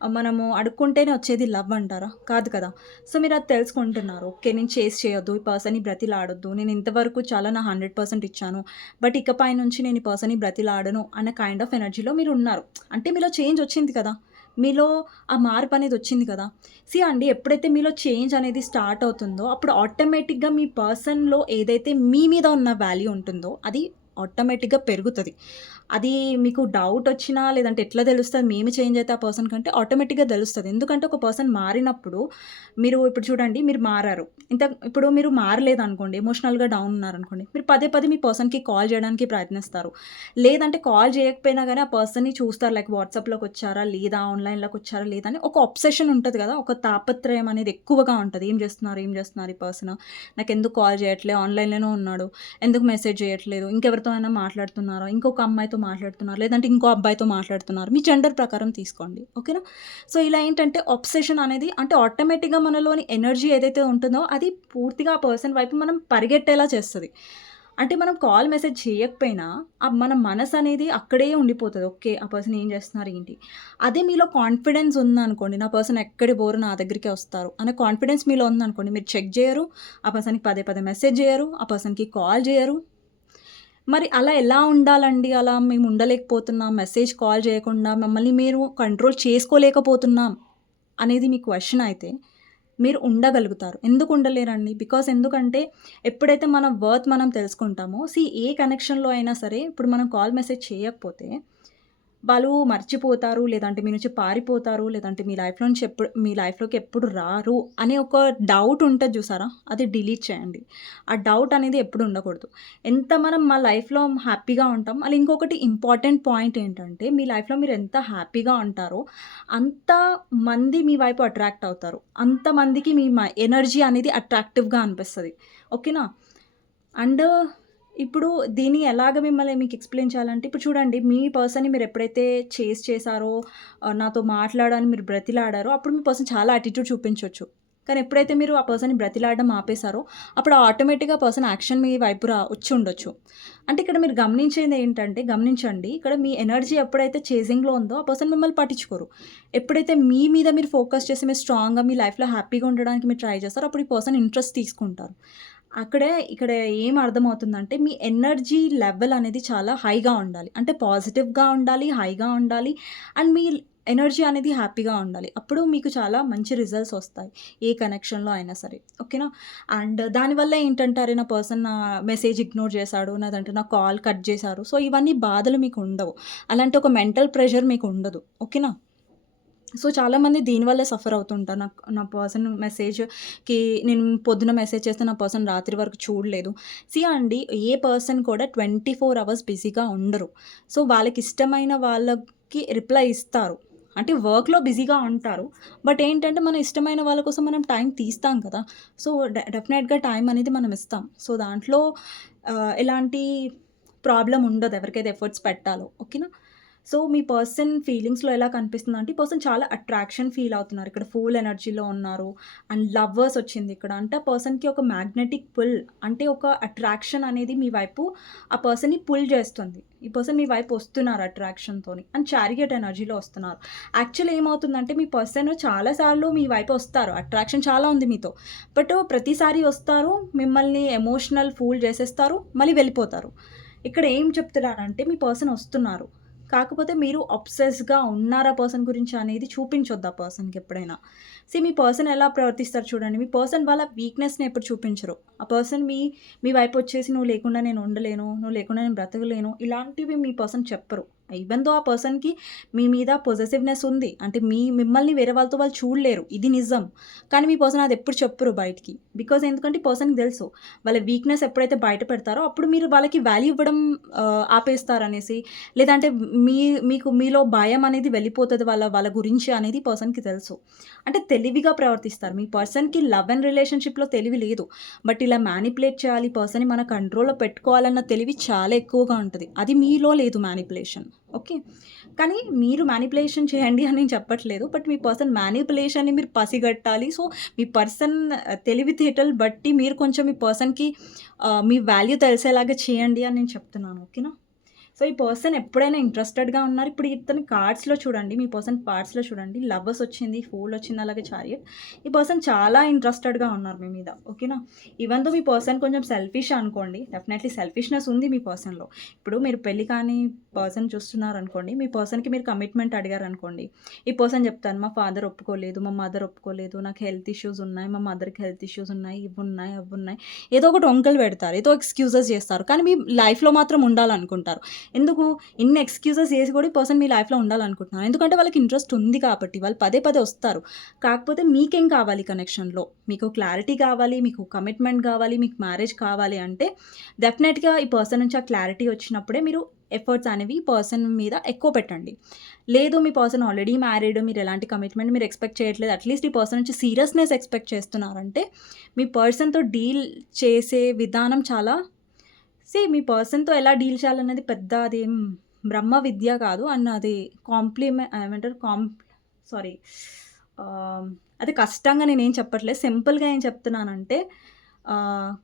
మనము అడుక్కుంటేనే వచ్చేది లవ్ అంటారా? కాదు కదా! సో, మీరది తెలుసుకుంటున్నారు. ఓకే. నేను చేజ్ చేయొద్దు. ఈ పర్సన్‌ని బ్రతిలాడొద్దు. నేను ఇంతవరకు చాలా నా 100% ఇచ్చాను. బట్ ఇకపై నుంచి నేను ఈ పర్సన్‌ని బ్రతిలాడను అన్న కైండ్ ఆఫ్ ఎనర్జీలో మీరున్నారు. అంటే మీలో చేంజ్ వచ్చింది కదా! మీలో ఆ మార్పనేది వచ్చింది కదా! సీ అండి ఎప్పుడైతే మీలో చేంజ్ అనేది స్టార్ట్ అవుతుందో, అప్పుడు ఆటోమేటిక్‌గా మీ పర్సన్‌లో ఏదైతే మీ మీద ఉన్న వాల్యూ ఉంటుందో, అది ఆటోమేటిక్‌గా పెరుగుతది. అది మీకు డౌటొచ్చినా లేదంటే ఎట్లా తెలుస్తది మేమే చేంజ్ అయితే ఆ పర్సన్ కంటే ఆటోమేటిక్‌గా తెలుస్తది. ఎందుకంటే ఒక పర్సన్ మారినప్పుడు మీరు ఇప్పుడు చూడండి మీరు మారారు. ఇప్పుడు మీరు మారలేదనుకోండి ఎమోషనల్‌గా డౌన్ ఉన్నారనుకోండి. మీరు పదే పదే మీ పర్సన్‌కి కాల్ చేయడానికి ప్రయత్నిస్తారు. లేదంటే కాల్ చేయకపోయినా గానీ ఆ పర్సన్‌ని చూస్తారు. లైక్ వాట్సాప్‌లోకొచ్చారా లేదా? ఆన్‌లైన్‌లోకొచ్చారా లేదా? అని ఒక అబ్సెషన్ ఉంటది గదా! ఒక తాపత్రయం అనేది ఎక్కువగా ఉంటది. ఏం చేస్తున్నారు? ఏం చేస్తున్నారు ఈ పర్సన్? నాకెందుకు కాల్ చేయట్లే? ఆన్‌లైన్‌లోనే ఉన్నాడు. ఎందుకు మెసేజ్ చేయట్లేదు? ఇంకెవరితో అయినా మాట్లాడుతున్నారా? ఇంకొక అమ్మాయితో మాట్లాడుతున్నారా? లేదంటే ఇంకో అబ్బాయితో మాట్లాడుతున్నారు. మీ జెండర్ ప్రకారం తీసుకోండి. ఓకేనా? సో, ఇలా ఏంటంటే అబ్సెషన్ అనేది అంటే ఆటోమేటిక్‌గా మనలోని ఎనర్జీ ఏదైతే ఉంటుందో అది పూర్తిగా ఆ పర్సన్ వైపు మనం పరిగెట్టేలా చేస్తది. అంటే మనం కాల్, మెసేజ్ చేయకపోయినా మన మనసనేది అక్కడే ఉండిపోతది. ఓకే. ఆ పర్సన్ ఏం చేస్తున్నారు? ఏంటి? అదే మీలో కాన్ఫిడెన్స్ ఉందనుకోండి, నా పర్సన్ ఎక్కడి బోరు నా దగ్గరికే వస్తారు అనే కాన్ఫిడెన్స్ మీలో ఉందనుకోండి, మీరు చెక్ జేయరు. ఆ పర్సన్‌కి పదే పదే మెసేజ్ జేయరు. ఆ పర్సన్‌కి కాల్ జేయరు. మరి అలా ఎలా ఉండాలండి? అలా మేము ఉండలేకపోతున్నాం. మెసేజ్, కాల్ చేయకుండా మమ్మల్ని మీరు కంట్రోల్ చేసుకోలేకపోతున్నాం అనేది మీ క్వెషన్ అయితే, మీరు ఉండగలుగుతారు. ఎందుకు ఉండలేరండి? ఎందుకంటే ఎప్పుడైతే మన వర్త్ మనం తెలుసుకుంటామో ఏ కనెక్షన్‌లో అయినా సరే ఇప్పుడు మనం కాల్, మెసేజ్ చేయకపోతే వాళ్ళు మర్చిపోతారు. లేదంటే మీ నుంచి పారిపోతారు. లేదంటే మీ లైఫ్‌లోకి ఎప్పుడు రారు అనే ఒక డౌట్ ఉంటది చూసారా? అది డిలీట్ చేయండి. ఆ డౌట్ అనేది ఎప్పుడు ఉండకూడదు. ఎంత మనం మా లైఫ్‌లో హ్యాపీగా ఉంటాం. మళ్ళీ ఇంకొకటి ఇంపార్టెంట్ పాయింట్ ఏంటంటే, మీ లైఫ్‌లో మీరు ఎంత హ్యాపీగా ఉంటారో, అంత మంది మీ వైపు అట్రాక్ట్ అవుతారు. అంతమందికి మీ ఎనర్జీ అనేది అట్రాక్టివ్‌గా అనిపిస్తది. ఓకేనా? అండ్ ఇప్పుడు దీన్ని మిమ్మల్ని మీకు ఎక్స్‌ప్లెయిన్ చేయాలంటే, ఇప్పుడు చూడండి మీ పర్సన్‌ని మీరెప్పుడైతే చేసారో, నాతో మాట్లాడు అని మీరు బ్రతిలాడారో, అప్పుడు మీ పర్సన్ చాలా యాటిట్యూడ్ చూపించొచ్చు. కానీ ఎప్పుడైతే మీరు ఆ పర్సన్‌ని బ్రతిలాడడం ఆపేసారో, అప్పుడు ఆటోమేటిక్‌గా పర్సన్ యాక్షన్ మీ వైపు వచ్చి ఉండొచ్చు. అంటే ఇక్కడ మీరు గమనించండి. ఇక్కడ మీ ఎనర్జీ ఎప్పుడైతే చేజింగ్‌లో ఉందో, ఆ పర్సన్ మిమ్మల్ని పట్టించుకోరు. ఎప్పుడైతే మీ మీద మీరు ఫోకస్ చేసి మీరు స్ట్రాంగ్‌గా మీ లైఫ్‌లో హ్యాపీగా ఉండడానికి మీరు ట్రై చేస్తారో, అప్పుడు ఈ పర్సన్ ఇంట్రెస్ట్ తీసుకుంటారు. ఇక్కడ ఏం అర్థమవుతుందంటే, మీ ఎనర్జీ లెవెల్ అనేది చాలా హైగా ఉండాలి. అంటే పాజిటివ్‌గా ఉండాలి, హైగా ఉండాలి. అండ్ మీ ఎనర్జీ అనేది హ్యాపీగా ఉండాలి. అప్పుడు మీకు చాలా మంచి రిజల్ట్స్ వస్తాయి. ఏ కనెక్షన్‌లో అయినా సరే. ఓకేనా? అండ్ దానివల్ల ఏంటంటే అరే! నా పర్సన్ నా మెసేజ్ ఇగ్నోర్ చేశాడు. నాదంటే నా కాల్ కట్ చేశారు. సో, ఇవన్నీ బాధలు మీకు ఉండవు. అలాంటి ఒక మెంటల్ ప్రెషర్ మీకు ఉండదు. ఓకేనా? సో, చాలామంది దీనివల్లే సఫర్ అవుతుంటారు. నా పర్సన్ మెసేజ్‌కి నేను పొద్దున మెసేజ్ చేస్తే నా పర్సన్ రాత్రి వరకు చూడలేదు. అండి, ఏ పర్సన్ కూడా 24 అవర్స్ బిజీగా ఉండరు. సో, వాళ్ళకిష్టమైన వాళ్ళకి రిప్లై ఇస్తారు. అంటే వర్క్‌లో బిజీగా ఉంటారు. బట్ ఏంటంటే మన ఇష్టమైన వాళ్ళ కోసం మనం టైం తీస్తాం కదా! సో, డెఫినెట్‌గా టైం అనేది మనం ఇస్తాం. సో, దాంట్లో ఎలాంటి ప్రాబ్లమ్ ఉండదు ఎవరికైతే ఎఫర్ట్స్ పెట్టాలో. ఓకేనా? సో, మీ పర్సన్ ఫీలింగ్స్‌లో ఎలా కనిపిస్తుందంటే, ఈ పర్సన్ చాలా అట్రాక్షన్ ఫీల్ అవుతున్నారు. ఇక్కడ ఫుల్ ఎనర్జీలో ఉన్నారు. అండ్ లవర్స్ వచ్చింది ఇక్కడ. అంటే ఆ పర్సన్‌కి ఒక మ్యాగ్నెటిక్ పుల్ అంటే ఒక అట్రాక్షన్ అనేది మీ వైపు ఆ పర్సన్‌ని పుల్ చేస్తుంది. ఈ పర్సన్ మీ వైపు వస్తున్నారు అట్రాక్షన్‌తోని. అండ్ చారియట్ ఎనర్జీలో వస్తున్నారు. యాక్చువల్లీ ఏమవుతుందంటే మీ పర్సన్ చాలా సార్లు మీ వైపు వస్తారు. అట్రాక్షన్ చాలా ఉంది మీతో. బట్ ప్రతిసారి వస్తారు. మిమ్మల్ని ఎమోషనల్ ఫూల్ చేసేస్తారు. మళ్ళీ వెళ్ళిపోతారు. ఇక్కడ ఏం చెప్తున్నానంటే మీ పర్సన్ వస్తున్నారు. కాకపోతే మీరు అబ్సెస్‌గా ఉన్నారా పర్సన్ గురించి అనేది చూపించొద్దు ఆ పర్సన్‌కి ఎప్పుడైనా. మీ పర్సన్ ఎలా ప్రవర్తిస్తారు చూడండి. మీ పర్సన్ వాళ్ళ వీక్‌నెస్‌ని ఎప్పుడు చూపించరు. ఆ పర్సన్ మీ వైపు వచ్చేసి "నువ్వు లేకుండా నేను ఉండలేను. నువ్వు లేకుండా నేను బ్రతకలేను." ఇలాంటివి మీ పర్సన్ చెప్పరు. ఈవెన్ దో ఆ పర్సన్‌కి మీ మీద పొసెసివ్‌నెస్ ఉంది. అంటే మిమ్మల్ని వేరే వాళ్ళతో వాళ్ళు చూడలేరు. ఇది నిజం. కానీ మీ పర్సన్ అది ఎప్పుడు చెప్పరు బయటికి. బికాజ్ ఎందుకంటే ఈ పర్సన్‌కి తెలుసు. వాళ్ళ వీక్‌నెస్ ఎప్పుడైతే బయట పెడతారో అప్పుడు మీరు వాళ్ళకి వాల్యూ ఇవ్వడం ఆపేస్తారనేసి, లేదంటే మీకు మీలో భయం అనేది వెళ్ళిపోతది వాళ్ళ గురించి అనేది పర్సన్‌కి తెలుసు. అంటే తెలివిగా ప్రవర్తిస్తారు. మీ పర్సన్‌కి లవ్ అండ్ రిలేషన్‌షిప్‌లో తెలివి లేదు. బట్ ఇలా మ్యానిపులేట్ చేయాలి, పర్సన్‌ని మన కంట్రోల్‌లో పెట్టుకోవాలన్న తెలివి చాలా ఎక్కువగా ఉంటది. అది మీలో లేదు మ్యానిపులేషన్. ఓకే. కానీ మీరు మ్యానిపులేషన్ చేయండి అని నేను చెప్పట్లేదు. బట్ మీ పర్సన్ మ్యానిపులేషన్‌ని మీరు పసిగట్టాలి. సో, మీ పర్సన్ తెలివితేటలు బట్టి మీరు కొంచెం మీ పర్సన్‌కి మీ వాల్యూ తెలిసేలాగా చేయండి అని నేను చెప్తున్నాను. ఓకేనా? సో, ఈ పర్సన్ ఎప్పుడైనా ఇంట్రెస్టెడ్‌గా ఉన్నారు. ఇప్పుడు ఇతని కార్డ్స్‌లో చూడండి. మీ పర్సన్ కార్డ్స్‌లో చూడండి. లవర్స్ వచ్చింది, ఫూల్ వచ్చింది, అలాగే చారియట్. ఈ పర్సన్ చాలా ఇంట్రెస్టెడ్‌గా ఉన్నారు మీ మీద. ఓకేనా? ఈవెన్ దో మీ పర్సన్ కొంచెం సెల్ఫిష్ అనుకోండి. డెఫినెట్‌లీ సెల్ఫిష్‌నెస్ ఉంది మీ పర్సన్‌లో. ఇప్పుడు మీరు పెళ్లి కాని పర్సన్ చూస్తున్నారనుకోండి. మీ పర్సన్‌కి మీరు కమిట్మెంట్ అడిగారనుకోండి. ఈ పర్సన్ చెప్తాను, మా ఫాదర్ ఒప్పుకోలేదు, మా మదర్ ఒప్పుకోలేదు, నాకు హెల్త్ ఇష్యూస్ ఉన్నాయి, మా మదర్‌కి హెల్త్ ఇష్యూస్ ఉన్నాయి, ఇవున్నాయి, అవున్నాయి. ఏదో ఒకటి వంకలు పెడతారు. ఏదో ఎక్స్‌క్యూజెస్ చేస్తారు. కానీ మీ లైఫ్‌లో మాత్రం ఉండాలనుకుంటారు. ఎందుకు? ఇన్ని ఎక్స్‌క్యూజెస్ చేసి కూడా ఈ పర్సన్ మీ లైఫ్‌లో ఉండాలనుకుంటున్నారు. ఎందుకంటే వాళ్ళకి ఇంట్రెస్ట్ ఉంది కాబట్టి. వాళ్ళు పదే పదే వస్తారు. కాకపోతే మీకేం కావాలి కనెక్షన్‌లో? మీకు క్లారిటీ కావాలి, మీకు కమిట్మెంట్ కావాలి, మీకు మ్యారేజ్ కావాలి అంటే డెఫినెట్‌గా ఈ పర్సన్ నుంచి ఆ క్లారిటీ వచ్చినప్పుడే మీరు ఎఫర్ట్స్ అనేవి ఈ పర్సన్ మీద ఎక్కువ పెట్టండి. లేదు మీ పర్సన్ ఆల్రెడీ మ్యారీడ్, మీరు ఎలాంటి కమిట్మెంట్ మీరు ఎక్స్‌పెక్ట్ చేయట్లేదు. అట్‌లీస్ట్ ఈ పర్సన్ నుంచి సీరియస్‌నెస్ ఎక్స్‌పెక్ట్ చేస్తున్నారంటే మీ పర్సన్‌తో డీల్ చేసే విధానం చాలా మీ పర్సన్‌తో ఎలా డీల్ చేయాలన్నది పెద్ద అదేం బ్రహ్మ విద్య కాదు. అండ్ అది ఏమంటారు సారీ అది కష్టంగా నేనేం చెప్పట్లేదు. సింపుల్‌గా ఏం చెప్తున్నానంటే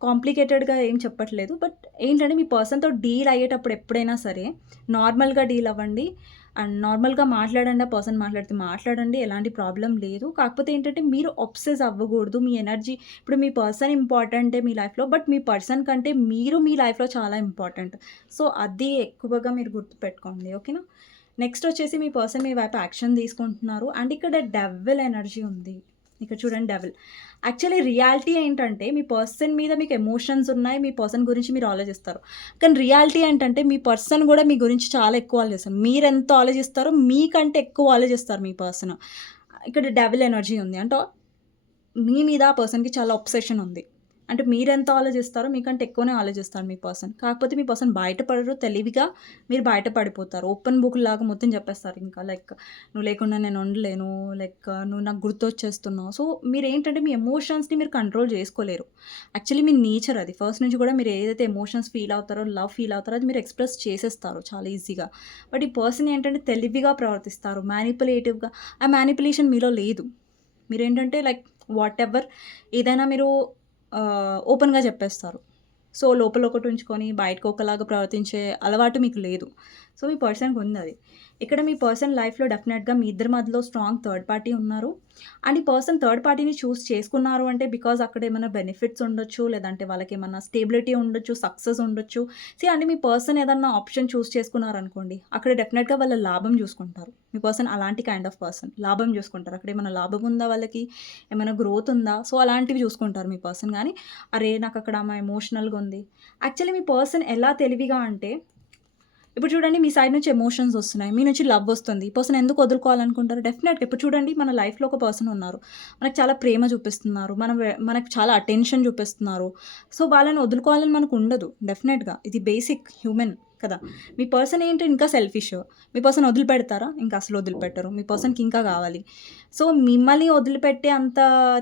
కాంప్లికేటెడ్‌గా ఏం చెప్పట్లేదు. బట్ ఏంటంటే మీ పర్సన్‌తో డీల్ అయ్యేటప్పుడు ఎప్పుడైనా సరే నార్మల్‌గా డీల్ అవ్వండి. అండ్ నార్మల్‌గా మాట్లాడండి. ఆ పర్సన్ మాట్లాడితే మాట్లాడండి. ఎలాంటి ప్రాబ్లమ్ లేదు. కాకపోతే ఏంటంటే మీరు అబ్సెస్ అవ్వకూడదు. మీ ఎనర్జీ ఇప్పుడు మీ పర్సన్ ఇంపార్టెంటే మీ లైఫ్‌లో. బట్ మీ పర్సన్ కంటే మీరు మీ లైఫ్‌లో చాలా ఇంపార్టెంట్. సో, అది ఎక్కువగా మీరు గుర్తుపెట్టుకోండి. ఓకేనా? నెక్స్ట్ వచ్చేసి మీ పర్సన్ మీ వైపు యాక్షన్ తీసుకుంటున్నారు. అండ్ ఇక్కడ డెవిల్ ఎనర్జీ ఉంది. ఇక్కడ చూడండి డెవిల్. యాక్చువల్లీ రియాలిటీ ఏంటంటే మీ పర్సన్ మీద మీకు ఎమోషన్స్ ఉన్నాయి. మీ పర్సన్ గురించి మీరు ఆలోచిస్తారు. కానీ రియాలిటీ ఏంటంటే మీ పర్సన్ కూడా మీ గురించి చాలా ఎక్కువ ఆలోచిస్తారు. మీరెంత ఆలోచిస్తారో మీకంటే ఎక్కువ ఆలోచిస్తారు మీ పర్సన్. ఇక్కడ డెవిల్ ఎనర్జీ ఉంది. అంటే మీ మీద ఆ పర్సన్‌కి చాలా అబ్సెషన్ ఉంది. అంటే మీరెంత ఆలోచిస్తారో మీకంటే ఎక్కువనే ఆలోచిస్తారు మీ పర్సన్. కాకపోతే మీ పర్సన్ బయటపడరు. తెలివిగా మీరు బయట పడిపోతారు. ఓపెన్ బుక్‌లాగా మొత్తం చెప్పేస్తారు ఇంకా. లైక్ "నువ్వు లేకుండా నేను ఉండలేను. లైక్ నువ్వు నాకు గుర్తొచ్చేస్తున్నావు." సో, మీరేంటంటే మీ ఎమోషన్స్‌ని మీరు కంట్రోల్ చేసుకోలేరు. యాక్చువల్లీ మీ నేచర్ అది. ఫస్ట్ నుంచి కూడా మీరు ఏదైతే ఎమోషన్స్ ఫీల్ అవుతారో, లవ్ ఫీల్ అవుతారో అది మీరు ఎక్స్‌ప్రెస్ చేసేస్తారు చాలా ఈజీగా. బట్ ఈ పర్సన్ ఏంటంటే తెలివిగా ప్రవర్తిస్తారు. మ్యానిపులేటివ్‌గా ఆ మ్యానిపులేషన్ మీలో లేదు. మీరేంటంటే లైక్ వాటెవర్ ఏదైనా మీరు ఓపెన్‌గా చెప్పేస్తారు. సో, లోపల ఒకటి ఉంచుకొని బయటకి ఒకలాగా ప్రవర్తించే అలవాటు మీకు లేదు. సో, మీ పర్సన్‌కి ఉందది. ఇక్కడ మీ పర్సన్ లైఫ్‌లో డెఫినెట్‌గా మీ ఇద్దరి మధ్యలో స్ట్రాంగ్ థర్డ్ పార్టీ ఉన్నారు. అండ్ ఈ పర్సన్ థర్డ్ పార్టీని చూజ్ చేసుకున్నారు అంటే బికాజ్ అక్కడ ఏమైనా బెనిఫిట్స్ ఉండొచ్చు. లేదంటే వాళ్ళకేమన్నా స్టేబిలిటీ ఉండొచ్చు, సక్సెస్ ఉండొచ్చు. అంటే మీ పర్సన్ ఏదన్నా ఆప్షన్ చూజ్ చేసుకున్నారనుకోండి, అక్కడ డెఫినెట్‌గా వాళ్ళ లాభం చూసుకుంటారు. మీ పర్సన్ అలాంటి కైండ్ ఆఫ్ పర్సన్. లాభం చూసుకుంటారు. అక్కడ ఏమైనా లాభం ఉందా వాళ్ళకి? ఏమైనా గ్రోత్ ఉందా? సో, అలాంటివి చూసుకుంటారు మీ పర్సన్ గానీ, అరే! నాకక్కడ ఆమె ఎమోషనల్‌గా ఉంది. యాక్చువల్లీ మీ పర్సన్ ఎలా తెలివిగా అంటే ఇప్పుడు చూడండి మీ సైడ్ నుంచి ఎమోషన్స్ వస్తున్నాయి. మీ నుంచి లవ్ వస్తుంది. ఈ పర్సన్ ఎందుకు వదులుకోవాలనుకుంటారు? డెఫినెట్‌గా ఇప్పుడు చూడండి మన లైఫ్‌లో ఒక పర్సన్ ఉన్నారు. మనకు చాలా ప్రేమ చూపిస్తున్నారు. మనకు చాలా అటెన్షన్ చూపిస్తున్నారు. సో, వాళ్ళని వదులుకోవాలని మనకు ఉండదు. డెఫినెట్‌గా ఇది బేసిక్ హ్యూమన్ కదా! మీ పర్సన్ ఏంటి ఇంకా సెల్ఫిష్. మీ పర్సన్ వదిలిపెడతారా? ఇంకా అసలు వదిలిపెట్టరు. మీ పర్సన్‌కి ఇంకా కావాలి. సో, మిమ్మల్ని వదిలిపెట్టే అంత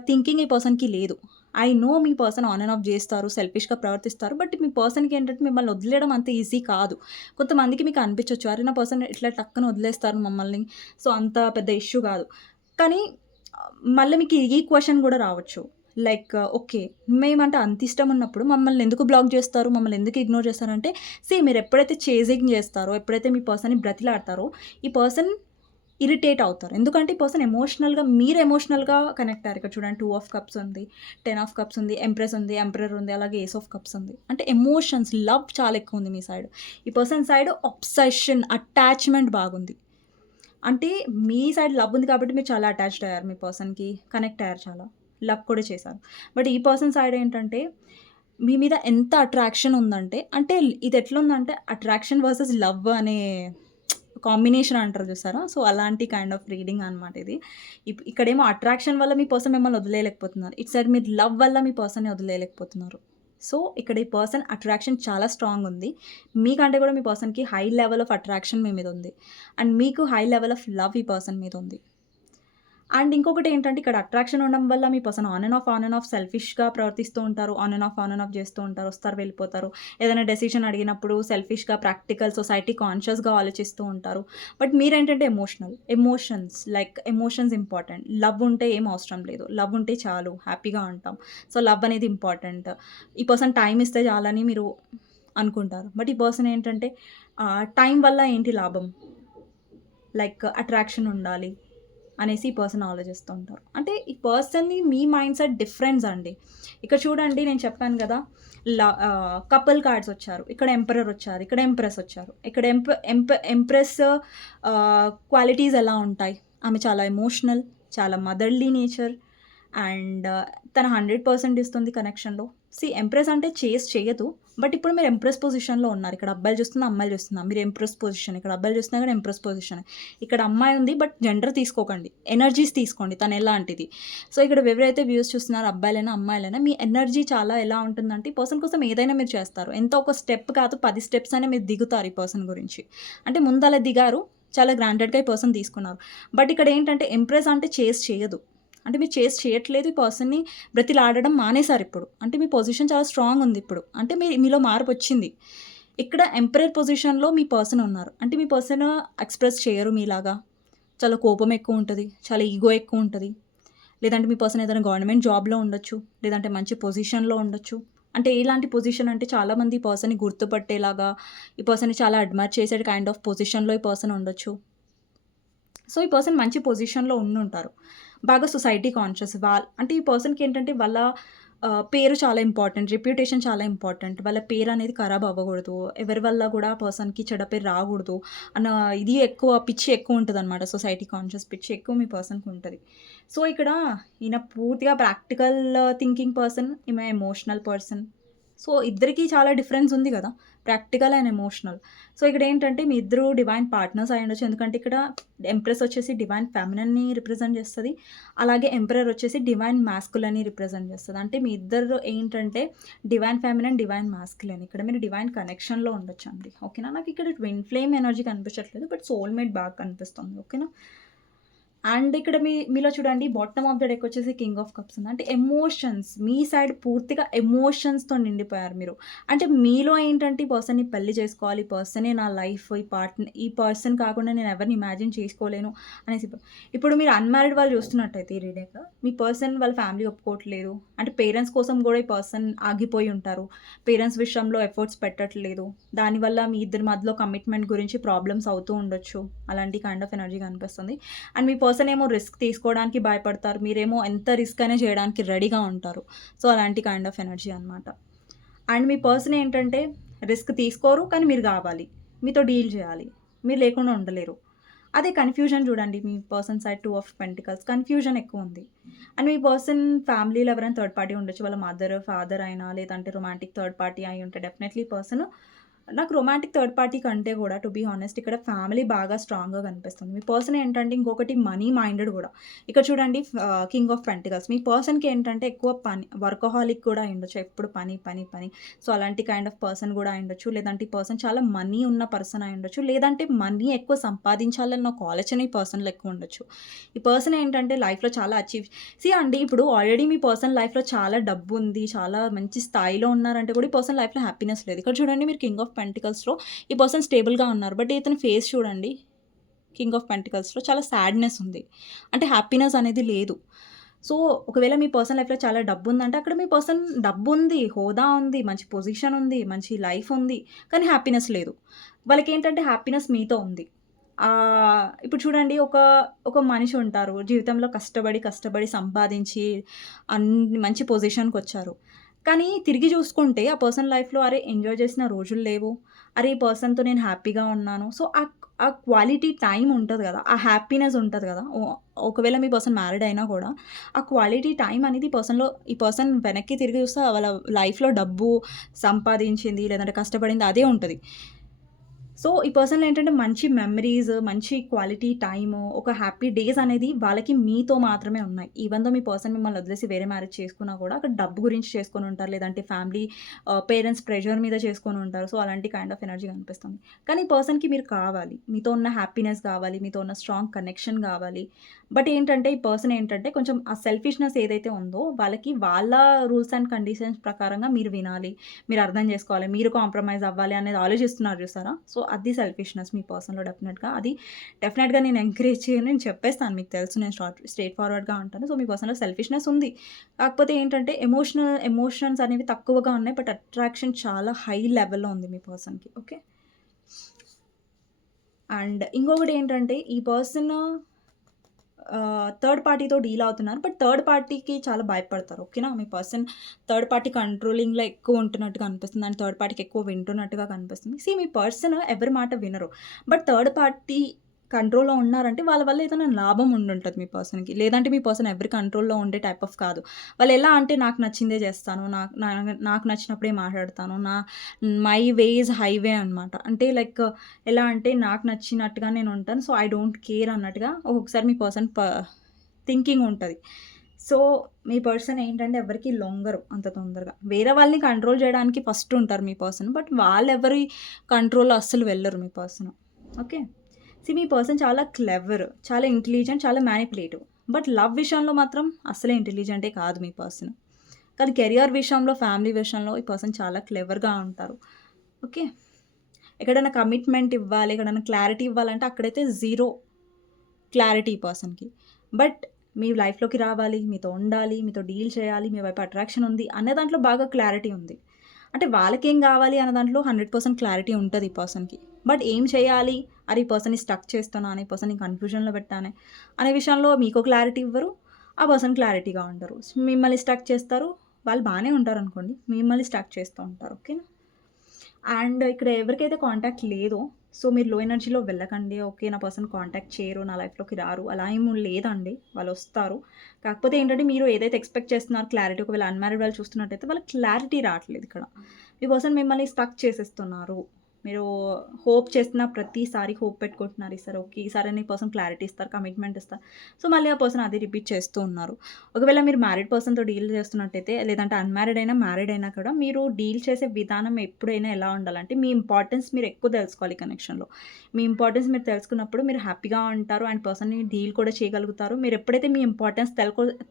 థింకింగ్ ఈ పర్సన్‌కి లేదు. I know me person on and of చేస్తారు. సెల్ఫిష్‌గా ప్రవర్తిస్తారు. బట్ మీ పర్సన్‌కి ఏంటంటే మిమ్మల్ని వదిలేయడం అంత ఈజీ కాదు. కొంతమందికి మీకు అనిపించొచ్చు. అరే! నా పర్సన్ ఇట్లా టక్కన వదిలేస్తారు మమ్మల్ని. సో, అంత పెద్ద ఇష్యూ కాదు. కానీ మళ్ళీ మీకు ఈ క్వెషన్ కూడా రావచ్చు. Like okay. మేమంటే అంత ఇష్టం ఉన్నప్పుడు మమ్మల్ని ఎందుకు బ్లాక్ చేస్తారు? మమ్మల్ని ఎందుకు ఇగ్నోర్ చేస్తారంటే, మీరు ఎప్పుడైతే చేజింగ్ చేస్తారో, ఎప్పుడైతే మీ పర్సన్‌ని బ్రతిలాడతారో, ఈ పర్సన్ ఇరిటేట్ అవుతారు. ఎందుకంటే ఈ పర్సన్ మీరు ఎమోషనల్‌గా కనెక్ట్ అయ్యారు. ఇక్కడ చూడండి 2 ఆఫ్ కప్స్ ఉంది, 10 ఆఫ్ కప్స్ ఉంది, ఎంప్రెస్ ఉంది, ఎంపరర్ ఉంది, అలాగే ఏస్ ఆఫ్ కప్స్ ఉంది. అంటే ఎమోషన్స్, లవ్ చాలా ఎక్కువ ఉంది మీ సైడ్. ఈ పర్సన్ సైడ్ అబ్సెషన్, అటాచ్‌మెంట్ బాగుంది. అంటే మీ సైడ్ లవ్ ఉంది కాబట్టి మీరు చాలా అటాచ్డ్ అయ్యారు మీ పర్సన్‌కి. కనెక్ట్ అయ్యారు చాలా. లవ్ కూడా చేశారు. బట్ ఈ పర్సన్ సైడ్ ఏంటంటే మీ మీద ఎంత అట్రాక్షన్ ఉందంటే అంటే ఇది ఎట్లుందంటే అట్రాక్షన్ వర్సెస్ లవ్ అనే కాంబినేషన్ అంటారు చూసారా? సో, అలాంటి కైండ్ ఆఫ్ రీడింగ్ అనమాట ఇది. ఇక్కడేమో అట్రాక్షన్ వల్ల మీ పర్సన్ మిమ్మల్ని వదిలేయలేకపోతున్నారు. ఇటు సైడ్ మీరు లవ్ వల్ల మీ పర్సన్‌ని వదిలేయలేకపోతున్నారు. సో, ఇక్కడ ఈ పర్సన్ అట్రాక్షన్ చాలా స్ట్రాంగ్ ఉంది. మీకంటే కూడా మీ పర్సన్‌కి హై లెవెల్ ఆఫ్ అట్రాక్షన్ మీ మీద ఉంది. అండ్ మీకు హై లెవెల్ ఆఫ్ లవ్ ఈ పర్సన్ మీద ఉంది. అండ్ ఇంకొకటి ఏంటంటే ఇక్కడ అట్రాక్షన్ ఉండడం వల్ల మీ పర్సన్ ఆన్ అండ్ ఆఫ్ సెల్ఫిష్‌గా ప్రవర్తిస్తూ ఉంటారు. ఆన్ అండ్ ఆఫ్ చేస్తూ ఉంటారు. వస్తారు, వెళ్ళిపోతారు. ఏదైనా డెసిషన్ అడిగినప్పుడు సెల్ఫిష్‌గా, ప్రాక్టికల్, సొసైటీ కాన్షియస్‌గా ఆలోచిస్తూ ఉంటారు. బట్ మీరేంటంటే ఎమోషన్స్ ఇంపార్టెంట్. లవ్ ఉంటే ఏం అవసరం లేదు. లవ్ ఉంటే చాలు హ్యాపీగా ఉంటాం. సో, లవ్ అనేది ఇంపార్టెంట్. ఈ పర్సన్ టైమ్ ఇస్తే చాలని మీరు అనుకుంటారు. బట్ ఈ పర్సన్ ఏంటంటే టైం వల్ల ఏంటి లాభం? లైక్ అట్రాక్షన్ ఉండాలి అనేసి ఈ పర్సన్ ఆలోచిస్తూ ఉంటారు. అంటే ఈ పర్సన్‌ని మీ మైండ్ సెట్ డిఫరెన్స్ అండి. ఇక్కడ చూడండి నేను చెప్పాను గదా! కపుల్ కార్డ్స్ వచ్చారు. ఇక్కడ ఎంపరర్ వచ్చారు. ఇక్కడ ఎంప్రెస్ వచ్చారు. ఇక్కడ ఎంప్రెస్ క్వాలిటీస్ ఎలా ఉంటాయి? ఆమె చాలా ఎమోషనల్, చాలా మదర్‌లీ నేచర్ అండ్ తను 100% ఇస్తుంది కనెక్షన్‌లో. ఎంప్రెస్ అంటే చేయదు. బట్ ఇప్పుడు మీరు ఎంప్రెస్ పొజిషన్‌లో ఉన్నారు. ఇక్కడ అబ్బాయిలు చూస్తున్నా, అమ్మాయిలు చూస్తున్నా. మీరు ఎంప్రెస్ పొజిషన్. ఇక్కడ అబ్బాయిలు చూస్తున్నా కూడా ఎంప్రెస్ పొజిషన్. ఇక్కడ అమ్మాయి ఉంది బట్ జెండర్ తీసుకోకండి. ఎనర్జీస్ తీసుకోండి. తను ఎలాంటిది. సో, ఇక్కడ ఎవరైతే వ్యూస్ చూస్తున్నారో అబ్బాయిలైనా, అమ్మాయిలైనా మీ ఎనర్జీ చాలా ఎలా ఉంటుందంటే ఈ పర్సన్ కోసం ఏదైనా మీరు చేస్తారు. ఎంత ఒక స్టెప్ కాదు 10 స్టెప్స్ అయినా మీరు దిగుతారు ఈ పర్సన్ గురించి. అంటే ముందల దిగారు. చాలా గ్రాంటెడ్‌గా ఈ పర్సన్ తీసుకున్నారు. బట్ ఇక్కడ ఏంటంటే ఎంప్రెస్ అంటే చేయదు. అంటే మీరు చేయట్లేదు. ఈ పర్సన్‌ని బ్రతిలాడడం మానేసారిప్పుడు. అంటే మీ పొజిషన్ చాలా స్ట్రాంగ్ ఉంది ఇప్పుడు. అంటే మీలో మార్పొచ్చింది. ఇక్కడ ఎంపరర్ పొజిషన్‌లో మీ పర్సన్ ఉన్నారు. అంటే మీ పర్సన్ ఎక్స్‌ప్రెస్ చేయరు మీలాగా. చాలా కోపం ఎక్కువుంటది. చాలా ఈగో ఎక్కువుంటది. లేదంటే మీ పర్సన్ ఏదైనా గవర్నమెంట్ జాబ్‌లో ఉండొచ్చు. లేదంటే మంచి పొజిషన్‌లో ఉండొచ్చు. అంటే ఎలాంటి పొజిషన్ అంటే చాలామంది ఈ పర్సన్‌ని గుర్తుపట్టేలాగా, ఈ పర్సన్‌ని చాలా అడ్మైర్ చేసే కైండ్ ఆఫ్ పొజిషన్‌లో ఈ పర్సన్ ఉండొచ్చు. సో, ఈ పర్సన్ మంచి పొజిషన్‌లో ఉండుంటారు. బాగా సొసైటీ కాన్షియస్. అంటే ఈ పర్సన్‌కి ఏంటంటే వాళ్ళ పేరు చాలా ఇంపార్టెంట్. రెప్యుటేషన్ చాలా ఇంపార్టెంట్. వాళ్ళ పేరు అనేది ఖరాబ్ అవ్వకూడదు. ఎవరి వల్ల కూడా ఆ పర్సన్‌కి చెడ్డ పేరు రాకూడదు అన్న ఇది పిచ్చి ఎక్కువ ఉంటదనమాట. సొసైటీ కాన్షియస్ పిచ్చి ఎక్కువ మీ పర్సన్‌కి ఉంటది. సో, ఇక్కడ ఈయన పూర్తిగా ప్రాక్టికల్ థింకింగ్ పర్సన్. ఈమె ఎమోషనల్ పర్సన్. సో, ఇద్దరికీ చాలా డిఫరెన్స్ ఉంది గదా! Practical and emotional. సో, ఇక్కడేంటంటే మీ ఇద్దరు డివైన్ పార్ట్నర్స్ అయ్యుండొచ్చు. ఎందుకంటే ఇక్కడ ఎంప్రెస్ వచ్చేసి డివైన్ ఫెమినిన్‌ని రిప్రజెంట్ చేస్తది. అలాగే ఎంపరర్ వచ్చేసి డివైన్ మాస్కులన్‌ని రిప్రజెంట్ చేస్తది. అంటే మీ ఇద్దరు ఏంటంటే డివైన్ ఫెమినిన్, డివైన్ మాస్కులిన్. ఇక్కడ మీరు డివైన్ కనెక్షన్‌లో ఉండొచ్చండి. ఓకేనా? నాకిక్కడ ట్విన్ ఫ్లేమ్ ఎనర్జీ కనిపించట్లేదు. బట్ సోల్‌మేట్ బాగా కనిపిస్తుంది. ఓకేనా? అండ్ ఇక్కడ మీలో చూడండి బాటమ్ ఆఫ్ ద డెక్ వచ్చేసి కింగ్ ఆఫ్ కప్స్ ఉంది. అంటే ఎమోషన్స్ మీ సైడ్ పూర్తిగా ఎమోషన్స్‌తో నిండిపోయారు మీరు. అంటే మీలో ఏంటంటే ఈ పర్సన్‌ని పెళ్లి చేసుకోవాలి. ఈ పర్సనే నా లైఫ్. ఈ పర్సన్ కాకుండా నేను ఎవరిని ఇమాజిన్ చేసుకోలేను అనేసి ఇప్పుడు మీరు అన్‌మ్యారీడ్ వాళ్ళు చూస్తున్నట్టయితే ఈ రీడేక్ మీ పర్సన్ వాళ్ళ ఫ్యామిలీ ఒప్పుకోవట్లేదు. అంటే పేరెంట్స్ కోసం కూడా ఈ పర్సన్ ఆగిపోయి ఉంటారు. పేరెంట్స్ విషయంలో ఎఫర్ట్స్ పెట్టట్లేదు. దానివల్ల మీ ఇద్దరి మధ్యలో కమిట్మెంట్ గురించి ప్రాబ్లమ్స్ అవుతూ ఉండొచ్చు. అలాంటి కైండ్ ఆఫ్ ఎనర్జీ కనిపిస్తుంది. అండ్ మీ పర్సన్ ఏమో రిస్క్ తీసుకోవడానికి భయపడతారు. మీరేమో ఎంత రిస్క్ అయినా చేయడానికి రెడీగా ఉంటారు. సో, అలాంటి కైండ్ ఆఫ్ ఎనర్జీ అనమాట. అండ్ మీ పర్సన్ ఏంటంటే రిస్క్ తీసుకోరు, కానీ మీరు కావాలి. మీతో డీల్ చేయాలి. మీరు లేకుండా ఉండలేరు. అదే కన్‌ఫ్యూజన్ చూడండి మీ person side 2 of pentacles confusion ఎక్కువుంది. అండ్ మీ పర్సన్ ఫ్యామిలీలో ఎవరైనా థర్డ్ పార్టీ ఉండొచ్చు. వాళ్ళ మదర్, ఫాదర్ అయినా లేదంటే రొమాంటిక్ థర్డ్ పార్టీ అయి ఉంటే డెఫినెట్లీ పర్సన్ నాకు రొమాంటిక్ థర్డ్ పార్టీ కంటే కూడా టు బీ హానెస్ట్ ఇక్కడ ఫ్యామిలీ బాగా స్ట్రాంగ్‌గా కనిపిస్తుంది. మీ పర్సన్ ఏంటంటే ఇంకొకటి మనీ మైండెడ్ కూడా. ఇక్కడ చూడండి కింగ్ ఆఫ్ పెంటికల్స్ మీ పర్సన్‌కి ఏంటంటే ఎక్కువ పని వర్కహాలిక్ కూడా అయ్యుండొచ్చు. ఎప్పుడు పని, పని, పని. సో, అలాంటి కైండ్ ఆఫ్ పర్సన్ కూడా అయ్యుండొచ్చు. లేదంటే ఈ పర్సన్ చాలా మనీ ఉన్న పర్సన్ అయ్యుండొచ్చు. లేదంటే మనీ ఎక్కువ సంపాదించాలన్న ఒక ఆలోచన ఈ పర్సన్‌లో ఎక్కువ ఉండొచ్చు. ఈ పర్సన్ ఏంటంటే లైఫ్‌లో చాలా అండి ఇప్పుడు ఆల్రెడీ మీ పర్సన్ లైఫ్‌లో చాలా డబ్బుంది. చాలా మంచి స్థాయిలో ఉన్నారంటే కూడా ఈ పర్సన్ లైఫ్‌లో హ్యాపీనెస్ లేదు. ఇక్కడ చూడండి మీరు కింగ్ ఆఫ్ పెంటికల్స్‌లో ఈ పర్సన్ స్టేబుల్‌గా ఉన్నారు. బట్ ఇతని ఫేస్ చూడండి కింగ్ ఆఫ్ పెంటికల్స్‌లో చాలా సాడ్‌నెస్ ఉంది. అంటే హ్యాపీనెస్ అనేది లేదు. సో, ఒకవేళ మీ పర్సన్ లైఫ్‌లో చాలా డబ్బుందంటే అక్కడ మీ పర్సన్ డబ్బుంది, హోదా ఉంది, మంచి పొజిషన్ ఉంది, మంచి లైఫ్ ఉంది. కానీ హ్యాపీనెస్ లేదు. వాళ్ళకేంటంటే హ్యాపీనెస్ మీతో ఉంది. ఇప్పుడు చూడండి ఒక మనిషి ఉంటారు. జీవితంలో కష్టపడి, కష్టపడి సంపాదించి మంచి పొజిషన్‌కొచ్చారు. కానీ తిరిగి చూసుకుంటే ఆ పర్సన్ లైఫ్‌లో అరే! ఎంజాయ్ చేసిన రోజులు లేవు. అరే! ఈ పర్సన్‌తో నేను హ్యాపీగా ఉన్నాను. సో, ఆ క్వాలిటీ టైమ్ ఉంటది గదా! ఆ హ్యాపీనెస్ ఉంటది గదా! ఒకవేళ మీ పర్సన్ మ్యారీడ్ అయినా కూడా ఆ క్వాలిటీ టైమ్ అనేది ఈ పర్సన్ వెనక్కి తిరిగి చూస్తే వాళ్ళ లైఫ్‌లో డబ్బు సంపాదించింది లేదంటే కష్టపడింది అదే ఉంటది. సో, ఈ పర్సన్‌లో ఏంటంటే మంచి మెమరీస్, మంచి క్వాలిటీ టైము, ఒక హ్యాపీ డేస్ అనేది వాళ్ళకి మీతో మాత్రమే ఉన్నాయి. ఈవెన్ దో మీ పర్సన్ మిమ్మల్ని వదిలేసి వేరే మ్యారేజ్ చేసుకున్నా కూడా అక్కడ డబ్బు గురించి చేసుకొని ఉంటారు. లేదంటే ఫ్యామిలీ పేరెంట్స్ ప్రెషర్ మీద చేసుకొని ఉంటారు. సో, అలాంటి కైండ్ ఆఫ్ ఎనర్జీ కనిపిస్తుంది. కానీ ఈ పర్సన్‌కి మీరు కావాలి. మీతో ఉన్న హ్యాపీనెస్ కావాలి. మీతో ఉన్న స్ట్రాంగ్ కనెక్షన్ కావాలి. బట్ ఏంటంటే ఈ పర్సన్ ఏంటంటే కొంచెం ఆ సెల్ఫిష్‌నెస్ ఏదైతే ఉందో వాళ్ళకి వాళ్ళ రూల్స్ అండ్ కండిషన్స్ ప్రకారంగా మీరు వినాలి. మీరు అర్థం చేసుకోవాలి. మీరు కాంప్రమైజ్ అవ్వాలి అనేది ఆలోచిస్తున్నారు చూసారా? సో, అది సెల్ఫిష్‌నెస్ మీ పర్సన్‌లో డెఫినెట్‌గా. అది డెఫినెట్‌గా నేను ఎంకరేజ్ చేయను. నేను చెప్పేస్తాను మీకు తెలుసు నేను స్ట్రెయిట్ ఫార్వర్డ్‌గా ఉంటాను. సో, మీ పర్సన్‌లో సెల్ఫిష్‌నెస్ ఉంది. కాకపోతే ఏంటంటే ఎమోషన్స్ అనేవి తక్కువగా ఉన్నాయి. బట్ అట్రాక్షన్ చాలా హై లెవెల్‌లో ఉంది మీ పర్సన్‌కి. ఓకే. అండ్ ఇంకొకటి ఏంటంటే ఈ పర్సన్ థర్డ్ పార్టీతో డీల్ అవుతున్నారు. బట్ థర్డ్ పార్టీకి చాలా భయపడతారు. ఓకేనా? మీ పర్సన్ థర్డ్ పార్టీ కంట్రోలింగ్‌లో ఎక్కువ ఉంటున్నట్టుగా అనిపిస్తుంది. అండ్ థర్డ్ పార్టీకి ఎక్కువ వింటున్నట్టుగా కనిపిస్తుంది. మీ పర్సన్ ఎవరి మాట వినరు. బట్ థర్డ్ పార్టీ కంట్రోల్‌లో ఉన్నారంటే వాళ్ళ వల్ల ఏదైనా లాభం ఉండుంటది మీ పర్సన్‌కి. లేదంటే మీ పర్సన్ ఎవరి కంట్రోల్‌లో ఉండే టైప్ ఆఫ్ కాదు. వాళ్ళు ఎలా అంటే నాకు నచ్చిందే చేస్తాను. నాకు నచ్చినప్పుడే మాట్లాడతాను. మై వే ఈజ్ హైవే అనమాట. అంటే లైక్ ఎలా అంటే నాకు నచ్చినట్టుగా నేను ఉంటాను. సో, ఐ డోంట్ కేర్ అన్నట్టుగా ఒక్కొక్కసారి మీ పర్సన్ థింకింగ్ ఉంటది. సో, మీ పర్సన్ ఏంటంటే ఎవరికీ లొంగరు అంత తొందరగా. వేరే వాళ్ళని కంట్రోల్ చేయడానికి ఫస్ట్ ఉంటారు మీ పర్సన్. బట్ వాళ్ళెవరి కంట్రోల్‌లో అస్సలు వెళ్ళరు మీ పర్సన్. ఓకే. మీ పర్సన్ చాలా క్లెవర్, చాలా ఇంటెలిజెంట్, చాలా మ్యానిపులేటివ్. బట్ లవ్ విషయంలో మాత్రం అస్సలే ఇంటెలిజెంటే కాదు మీ పర్సన్. కానీ కెరియర్ విషయంలో, ఫ్యామిలీ విషయంలో ఈ పర్సన్ చాలా క్లెవర్‌గా ఉంటారు. ఓకే. ఎక్కడైనా కమిట్మెంట్ ఇవ్వాలి, ఎక్కడైనా క్లారిటీ ఇవ్వాలంటే అక్కడైతే జీరో క్లారిటీ ఈ పర్సన్‌కి. బట్ మీ లైఫ్‌లోకి రావాలి, మీతో ఉండాలి, మీతో డీల్ చేయాలి, మీ వైపు అట్రాక్షన్ ఉంది అనే దాంట్లో బాగా క్లారిటీ ఉంది. అంటే వాళ్ళకేం గావాలి అన్న దాంట్లో 100% క్లారిటీ ఉంటది ఈ పర్సన్‌కి. బట్ ఏం చేయాలి? అరే! ఈ పర్సన్‌ని స్టక్ చేస్తున్నాను, ఈ పర్సన్‌ని కన్‌ఫ్యూజన్‌లో పెట్టానే అనే విషయంలో మీకో క్లారిటీ ఇవ్వరు. ఆ పర్సన్ క్లారిటీగా ఉండరు. మిమ్మల్ని స్టక్ చేస్తారు. వాళ్ళు బానే ఉంటారనుకోండి. మిమ్మల్ని స్టక్ చేస్తూ ఉంటారు. ఓకేనా? అండ్ ఇక్కడ ఎవరికైతే కాంటాక్ట్ లేదో సో, మీరు లో ఎనర్జీలో వెళ్ళకండి. ఓకే. నా పర్సన్ కాంటాక్ట్ చేయరు, నా లైఫ్‌లోకి రారు అలా ఏమి లేదండి. వాళ్ళొస్తారు. కాకపోతే ఏంటంటే మీరు ఏదైతే ఎక్స్‌పెక్ట్ చేస్తున్నారో క్లారిటీ ఒకవేళ అన్‌మ్యారీడ్ వాళ్ళు చూస్తున్నట్టయితే వాళ్ళకి క్లారిటీ రావట్లేదు ఇక్కడ. మీ పర్సన్ మిమ్మల్ని స్టక్ చేసేస్తున్నారు. మీరు హోప్ చేస్తున్న ప్రతిసారి హోప్ పెట్టుకుంటున్నారు ఈసారి ఓకే ఈసారి అనే పర్సన్ క్లారిటీ ఇస్తారు, కమిట్మెంట్ ఇస్తారు. సో మళ్ళీ ఆ పర్సన్ అది రిపీట్ చేస్తూ ఉన్నారు. ఒకవేళ మీరు మ్యారీడ్ పర్సన్తో డీల్ చేస్తున్నట్టయితే, లేదంటే అన్మ్యారీడ్ అయినా మ్యారీడ్ అయినా కూడా మీరు డీల్ చేసే విధానం ఎప్పుడైనా ఎలా ఉండాలంటే, మీ ఇంపార్టెన్స్ మీరు ఎక్కువ తెలుసుకోవాలి కనెక్షన్లో. మీ ఇంపార్టెన్స్ మీరు తెలుసుకున్నప్పుడు మీరు హ్యాపీగా ఉంటారు అండ్ పర్సన్ని డీల్ కూడా చేయగలుగుతారు. మీరు ఎప్పుడైతే మీ ఇంపార్టెన్స్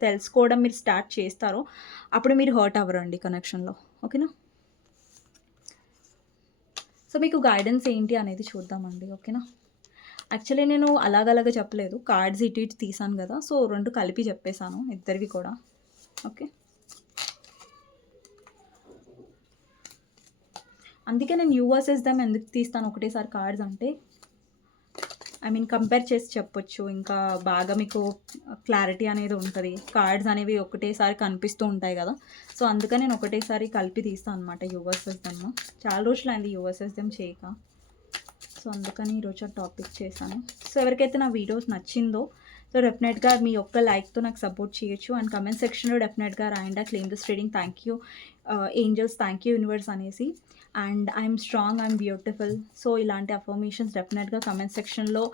తెలుసుకోవడం మీరు స్టార్ట్ చేస్తారో అప్పుడు మీరు హర్ట్ అవ్వరండి కనెక్షన్లో. ఓకేనా? సో మీకు గైడెన్స్ ఏంటి అనేది చూద్దామండి. ఓకేనా? యాక్చువల్లీ నేను అలాగలాగా చెప్పలేదు, కార్డ్స్ ఇటు ఇటు తీసాను కదా, సో 2 కలిపి చెప్పేశాను ఇద్దరివి కూడా. ఓకే, అందుకే నేను యూ వర్సెస్ దెమ్ ఎందుకు తీస్తాను ఒకటేసారి కార్డ్స్ అంటే, ఐ మీన్ కంపేర్ చేసి చెప్పొచ్చు, ఇంకా బాగా మీకు క్లారిటీ అనేది ఉంటుంది. కార్డ్స్ అనేవి ఒకటేసారి కనిపిస్తూ ఉంటాయి కదా, సో అందుకని నేను ఒకటేసారి కలిపి తీస్తాను అనమాట యూ వర్సెస్ దెమ్. చాలా రోజులు అయింది యూ వర్సెస్ దెమ్ చేయక, సో అందుకని ఈరోజు ఆ టాపిక్ చేశాను. సో ఎవరికైతే నా వీడియోస్ నచ్చిందో సో డెఫినెట్గా మీ ఒక్క లైక్తో నాకు సపోర్ట్ చేయొచ్చు అండ్ కమెంట్ సెక్షన్లో డెఫినెట్గా రాయండి claim this reading, thank you angels, thank you universe అనేసి, and I'm strong, I'm beautiful. So ఇలాంటి అఫర్మేషన్స్ డెఫినెట్గా కమెంట్ సెక్షన్లో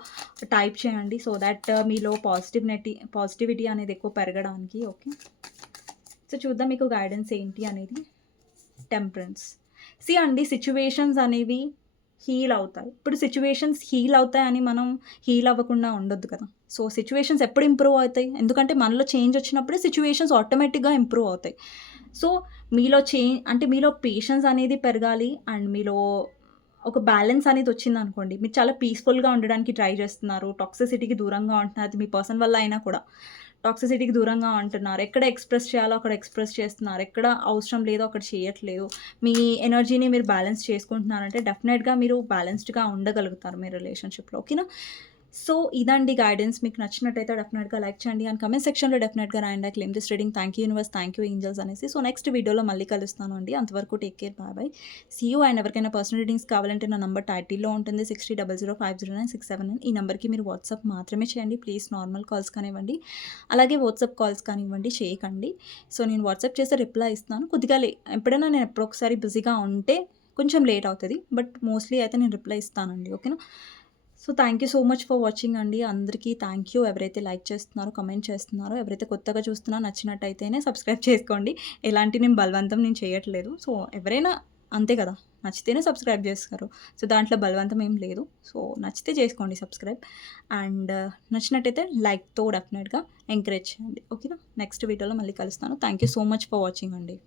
టైప్ చేయండి సో దట్ మీలో పాజిటివిటీ అనేది ఎక్కువ పెరగడానికి. ఓకే, సో చూద్దాం మీకు గైడెన్స్ ఏంటి అనేది. టెంపరెన్స్. సి అండి, సిచ్యువేషన్స్ అనేవి హీల్ అవుతాయి. ఇప్పుడు సిచ్యువేషన్స్ హీల్ అవుతాయని మనం హీల్ అవ్వకుండా ఉండొద్దు కదా. సో సిచ్యువేషన్స్ ఎప్పుడు ఇంప్రూవ్ అవుతాయి, ఎందుకంటే మనలో చేంజ్ వచ్చినప్పుడే సిచ్యువేషన్స్ ఆటోమేటిక్గా ఇంప్రూవ్ అవుతాయి. సో మీలో అంటే మీలో పేషెన్స్ అనేది పెరగాలి అండ్ మీలో ఒక బ్యాలెన్స్ అనేది వచ్చిందనుకోండి, మీరు చాలా పీస్ఫుల్గా ఉండడానికి ట్రై చేస్తున్నారు, టాక్సిసిటీకి దూరంగా ఉంటున్నారు. అది మీ పర్సన్ వల్ల అయినా కూడా టాక్సిసిటీకి దూరంగా ఉంటున్నారు, ఎక్కడ ఎక్స్ప్రెస్ చేయాలో అక్కడ ఎక్స్ప్రెస్ చేస్తున్నారు, ఎక్కడ అవసరం లేదో అక్కడ చేయట్లేదు, మీ ఎనర్జీని మీరు బ్యాలెన్స్ చేసుకుంటున్నారంటే డెఫినెట్గా మీరు బ్యాలెన్స్డ్గా ఉండగలుగుతారు మీ రిలేషన్షిప్లో. ఓకేనా? సో ఇదండి గైడెన్స్. మీకు నచ్చినట్టయితే డెఫినెట్గా లైక్ చేయండి అండ్ కమెంట్ సెక్షన్లో డెఫినెట్గా రాయండి claim this reading, thank you universe, thank you angels అనేసి. సో నెక్స్ట్ వీడియోలో మళ్ళీ కలుస్తాను అండి, అంతవరకు take care, bye bye, see you. And ఎవరికైనా పర్సనల్ రీడింగ్స్ కావాలంటే నా నంబర్ టైటిల్లో ఉంటుంది 6000509679. ఈ నెంబర్కి మీరు వాట్సాప్ మాత్రమే చేయండి ప్లీజ్, నార్మల్ కాల్స్ కానివ్వండి అలాగే వాట్సాప్ కాల్స్ కానివ్వండి చేయకండి. సో నేను వాట్సాప్ చేస్తే రిప్లై ఇస్తున్నాను, కొద్దిగా ఎప్పుడైనా నేను ఎప్పుడొకసారి బిజీగా ఉంటే కొంచెం లేట్ అవుతుంది, బట్ మోస్ట్లీ అయితే నేను రిప్లై ఇస్తానండి. ఓకేనా? So thank you so much for watching అండి. అందరికీ థ్యాంక్ యూ, ఎవరైతే లైక్ చేస్తున్నారో, కమెంట్ చేస్తున్నారో, ఎవరైతే కొత్తగా చూస్తున్నారో నచ్చినట్టయితేనే సబ్స్క్రైబ్ చేసుకోండి. ఎలాంటి నేను బలవంతం నేను చేయట్లేదు. సో ఎవరైనా అంతే కదా, నచ్చితేనే సబ్స్క్రైబ్ చేస్తారు. సో దాంట్లో బలవంతం ఏం లేదు. సో నచ్చితే చేసుకోండి సబ్స్క్రైబ్, అండ్ నచ్చినట్టయితే లైక్తో డెఫినెట్గా ఎంకరేజ్ చేయండి. ఓకేనా? నెక్స్ట్ వీడియోలో మళ్ళీ కలుస్తాను. Thank you so much for watching అండి.